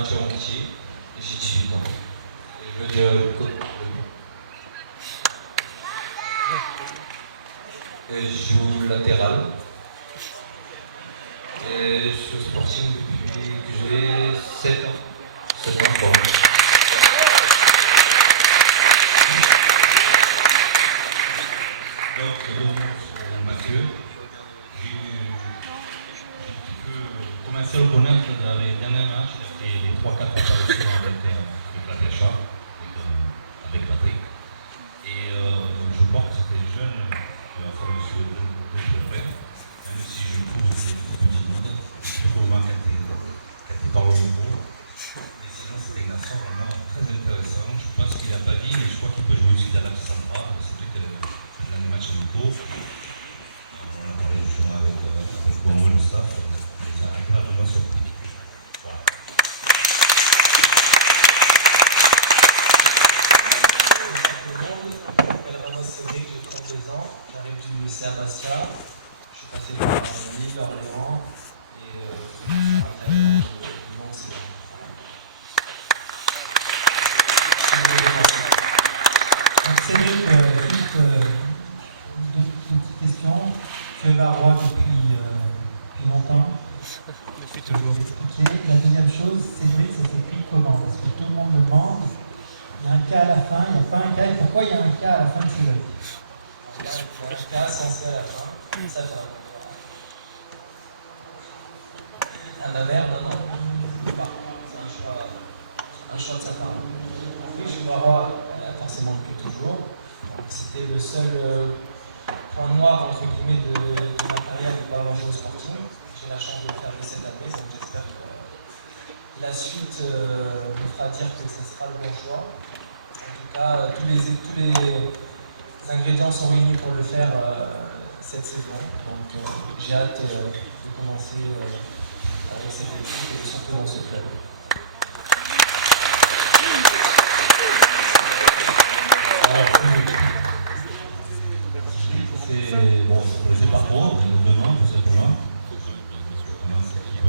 match entier et j'y suis. Donc. Et je joue latéral. Et je suis au Sporting depuis que j'ai 7 ans. 7 ans quoi. Donc, le nom sur Mathieu, j'ai commencé à le connaître dans les derniers matchs. Il a fait les 3-4 apparitions avec la Pécha, avec Patrick. Et je crois que c'était jeune, il va falloir suivre de près, même si je trouve que c'est tout petit monde, plus au moins qui était dans le niveau. Mais sinon, c'était un garçon vraiment très intéressant. Je pense qu'il n'a pas dit, mais je crois qu'il peut jouer aussi dans l'axe central. C'est vrai que dans les matchs amicaux, on a parlé justement avec Bomo et le staff, ça a complètement surpris. Voilà. À Bastia, je suis passé par Lille, Orléans et c'est juste deux petites questions. Tu es Barois depuis longtemps. Depuis toujours. La deuxième chose, Cédric, ça s'écrit comment? Parce que tout le monde me demande. Il y a un cas à la fin, il n'y a pas un cas. Et pourquoi il y a un cas à la fin de Cédric? Il y a un cas censé à la fin. Ça va. Un Naver, non, c'est un choix de sa part. Oui, je suis Barois, forcément depuis toujours. C'était le seul point noir, entre guillemets, de ma carrière de ne pas avoir joué au Sporting. J'ai la chance de le faire cette année, donc j'espère que la suite me fera dire que ce sera le bon choix. En tout cas, tous les ingrédients sont réunis pour le faire cette saison. Donc j'ai hâte de commencer avec cette équipe et surtout dans ce club. C'est bon, je ne sais pas trop, je me demande tout simplement comment cette équipe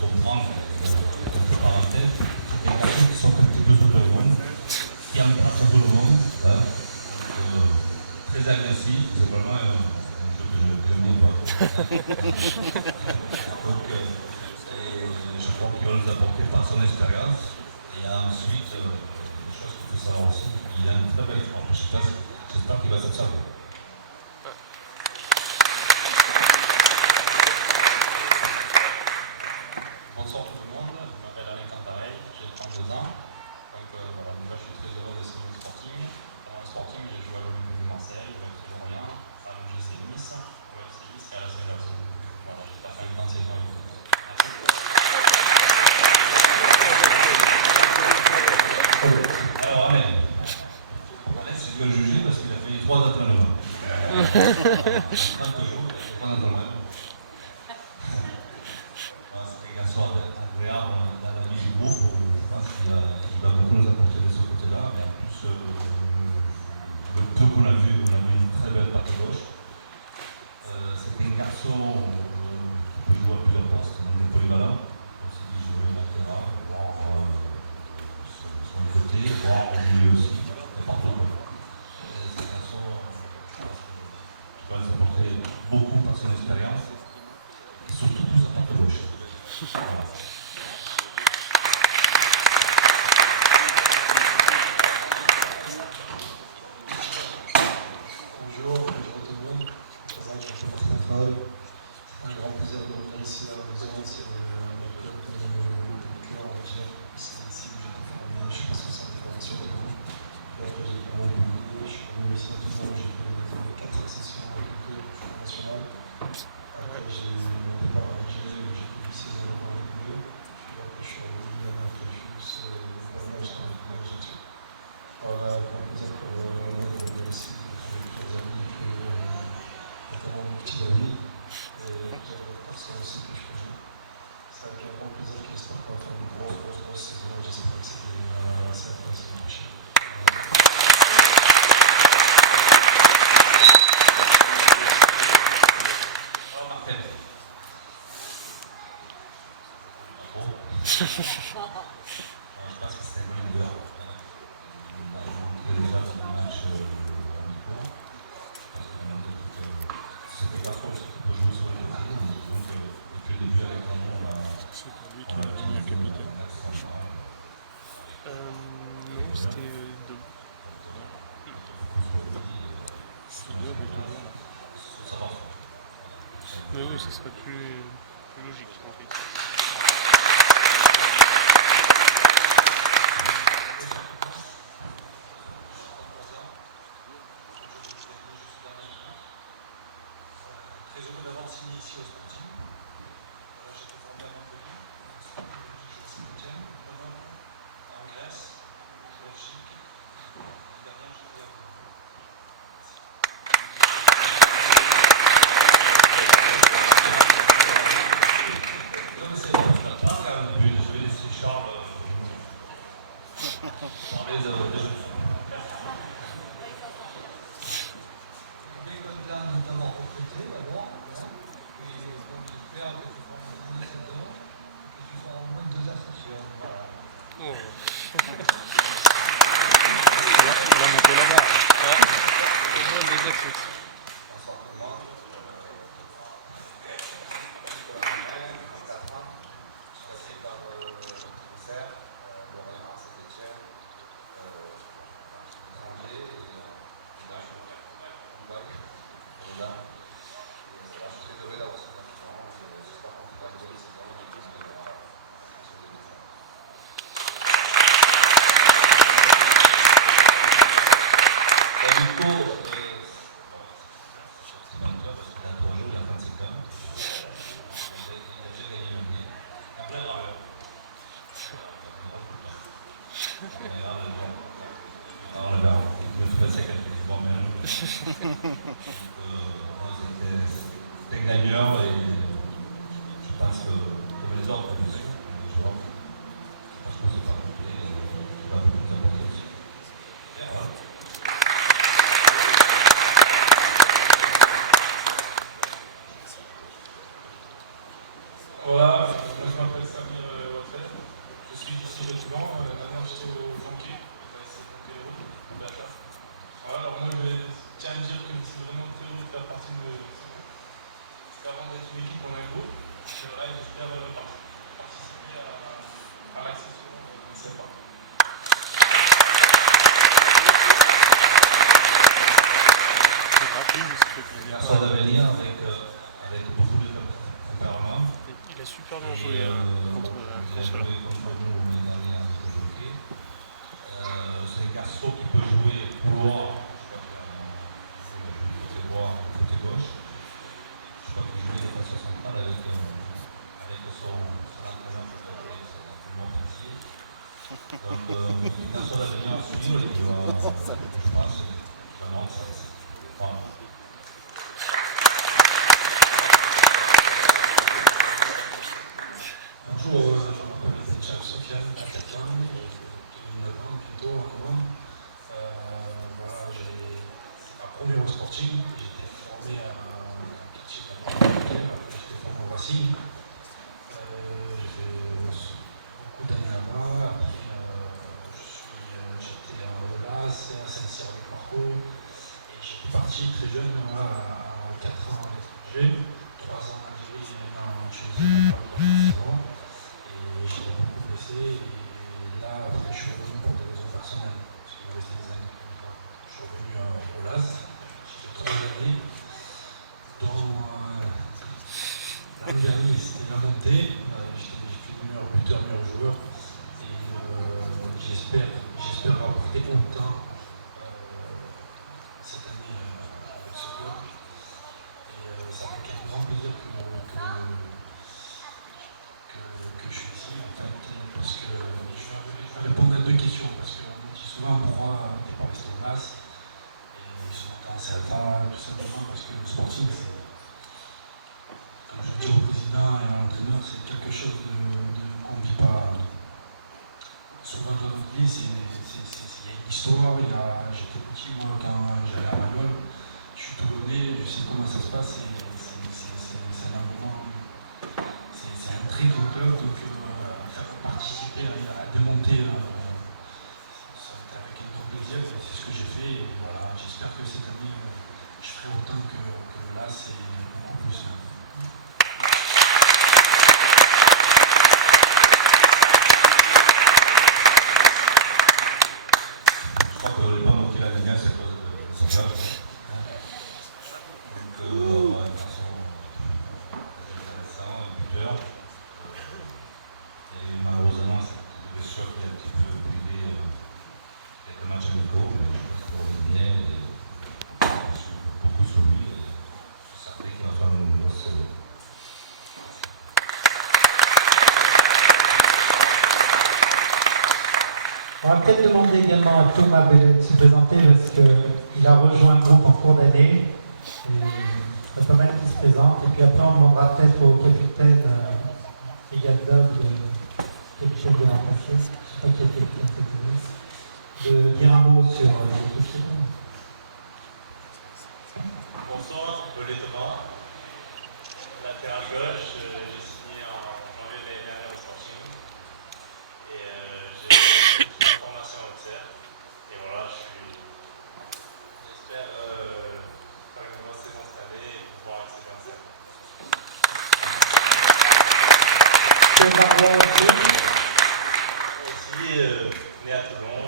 comprendre quelques parenthèses, c'est des garçons qui sont un petit peu super loin, qui aiment pas trop le monde, très agressifs, c'est vraiment un jeu que je n'aime pas. Donc, je crois qu'ils vont nous apporter par son expérience. Et ensuite, une chose qu'il faut savoir aussi, il a une très belle forme. J'espère qu'il va s'en servir. Bonsoir tout le monde, je m'appelle Alain Cantarel, j'ai 32 ans. Donc voilà, moi je suis très heureux d'être au Sporting. Dans le Sporting, j'ai joué à l'Olympique de Marseille, l'Olympique de Lorient, à l'OGC Nice, au FC Nice et à la Sélection. Voilà, j'espère faire une grande saison. Alors, Alain, si tu veux le juger, parce qu'il a fait 3 entraînements. 30 jours, 3 entraînements. C'est un garçon agréable dans la vie du groupe. Je pense qu'il va beaucoup nous apporter de ce côté-là. Mais en plus, le peu qu'on a vu, on a vu une très belle patte gauche. C'est un garçon qui peut jouer à plusieurs postes. On est polyvalent. On s'est dit jouer latéral, voir son côté, voir au milieu aussi. Et partout. C'est un garçon qui va nous apporter beaucoup par son expérience. Et surtout pour sa patte gauche. Voilà. Bonjour, bonjour tout le monde. C'est vrai que je suis très folle. C'est un grand plaisir de revenir ici à la maison, c'est le club de mon cœur, on va dire. C'est ici que j'ai tout formé. Je pense que c'est une formation de vous. J'ai pas mal oublié. Je suis venu ici à tout le monde. J'ai fait 4 sessions avec le club national. Après, j'ai monté par Angers, où j'ai fait 6 ans avec eux. Je pense que c'était mieux dehors. Déjà dans le match amicaux, parce que c'était pas trop ce qu'on peut jouer sur le côté. Donc depuis le début avec Ramon, on va. C'est pas lui qui a mis un capitaine. Non, c'était Dom. C'est deux avec le blanc là. Ça va. Mais oui, ce serait plus logique en fait. Très heureux d'avoir signé ici au Sporting. J'étais formé à Montpellier, ensuite j'ai joué 9 ans en Grèce, en Belgique, l'année dernière j'étais à Montpellier. Non, mais c'est pas grave, je vais laisser Charles parler de Les Gobelins notamment recrutés d'abord, et j'espère que tu feras un cette demande, que tu feras au moins 2 ascensions. Oh. Il a monté la barre. Au moins des actions. C'était gagnant et je pense que les autres aussi, je vois, parce que c'est pas compliqué, c'est pas beaucoup d'importance aussi. Et voilà. Voilà, je m'appelle Samir Watfel, je suis d'ici de Toulon, maintenant j'étais au Jonquet, on a essayé de monter le route, de la chasse. Voilà, alors moi je tiens à dire que je suis vraiment très heureux de faire partie de ce groupe. Parce qu'avant d'être une équipe, on a un groupe, et voilà, j'espère participer à l'accession de cette part. C'est gratuit, mais ça fait plaisir. Ça va venir avec beaucoup de tempérament. Il a super bien joué contre cela. cela. C'est un garçon qui peut jouer couloir, côté gauche. Je crois qu'il jouait de façon centrale avec son entraîneur qui s'appelle Montpensier. Donc, une garçon d'avenir à suivre et qui va, je pense, vraiment, voilà. Bonjour, je m'appelle Jacques Sofiane, capitaine, j'ai 9 ans plutôt encore. Voilà, j'ai ma première au Sporting, j'ai été formé à j'étais formé au Racing. J'ai fait beaucoup d'années là-bas. Après, j'étais à Olas, à Saint-Cyr-du-Marco. Et j'étais parti très jeune, à 4 ans à l'étranger, 3 ans en Algérie et 1 an en Tunisie. Et j'étais beaucoup blessé. Et là, après, je suis revenu pour des raisons personnelles. Parce qu'il me restait des années. Je suis revenu à Olas. J'ai fait 3 années. Dont l'année dernière, c'était la montée. J'ai fait meilleur buteur, meilleur joueur. Et j'espère apporter longtemps cette année avec ce club. Et ça fait un grand plaisir que je suis ici, en fait, parce que je vais répondre à 2 questions. Parce qu'on me dit souvent pourquoi tu n'es pas resté en place. Et souvent, ça va tout simplement parce que le Sporting, c'est, comme je dis au président et à l'entraîneur, c'est quelque chose qu'on ne vit pas souvent dans notre vie. Il y a une histoire. J'étais petit, moi, quand j'allais à Mayol. Je suis toulonnais, je sais comment ça se passe. C'est un engouement. C'est un très grand club, donc faire va peut-être demander également à Thomas Bellet de se présenter parce qu'il a rejoint le groupe en cours d'année. Il y a pas mal qui se présentent. Et puis après, on demandera peut-être au capitaine Brigade Dog capitaine de l'Empêché, je ne sais pas qui est quelqu'un de dire un mot sur les questions. Bonsoir, Bellet Thomas, latéral gauche. J'ai signé en janvier de l'année dernière au Sporting et j'ai fait une formation au Auxerre. Et voilà, j'espère faire une bonne saison cette année et pouvoir rester dans ça. Aussi, né à Toulon.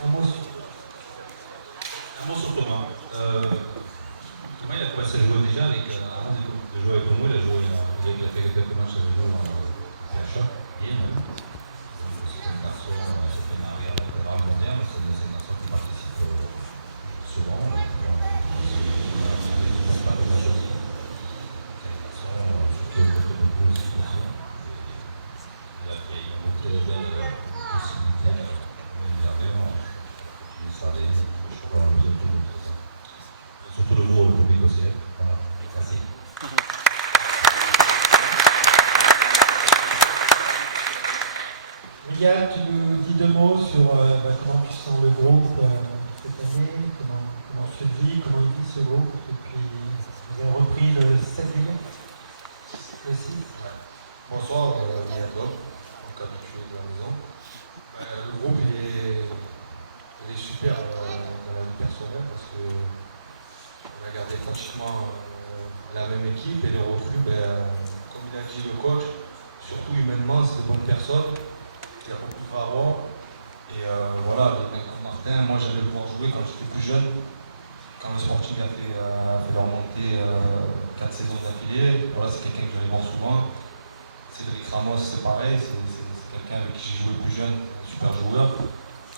Un mot sur Thomas. Thomas, il a commencé à jouer déjà avant de jouer avec nous, il a fait quelques matchs avec nous en PHA. C'est un garçon, c'est un arrière latéral moderne, c'est un garçon qui participe souvent. C'est un garçon, surtout au côté de vous, c'est possible. Il a beaucoup de belles possibilités. Surtout le mot au public aussi. Voilà. Merci. Miguel, tu nous dis deux mots sur comment tu sens le groupe cette année, comment se vit, comment il vit ce groupe depuis vous avez repris le 7 juillet, le 6. Bonsoir, bientôt, donc habitué de la maison. Le groupe il est super dans la vie personnelle parce qu'on a gardé pratiquement la même équipe et les recrues, comme il a dit le coach, surtout humainement, c'est de bonnes personnes. Il y a beaucoup de travaux. Et voilà, comme Martin, moi j'allais le voir jouer quand j'étais plus jeune, quand le Sporting a fait leur montée 4 saisons d'affilée. Voilà, c'est quelqu'un que j'allais voir souvent. Cédric Ramos, c'est pareil, c'est quelqu'un avec qui j'ai joué plus jeune, un super joueur.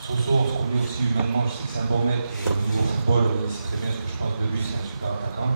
Soso, on se connaît aussi humainement, je sais que c'est un bon mec. Au niveau football, il sait très bien ce que je pense de lui, c'est un super attaquant.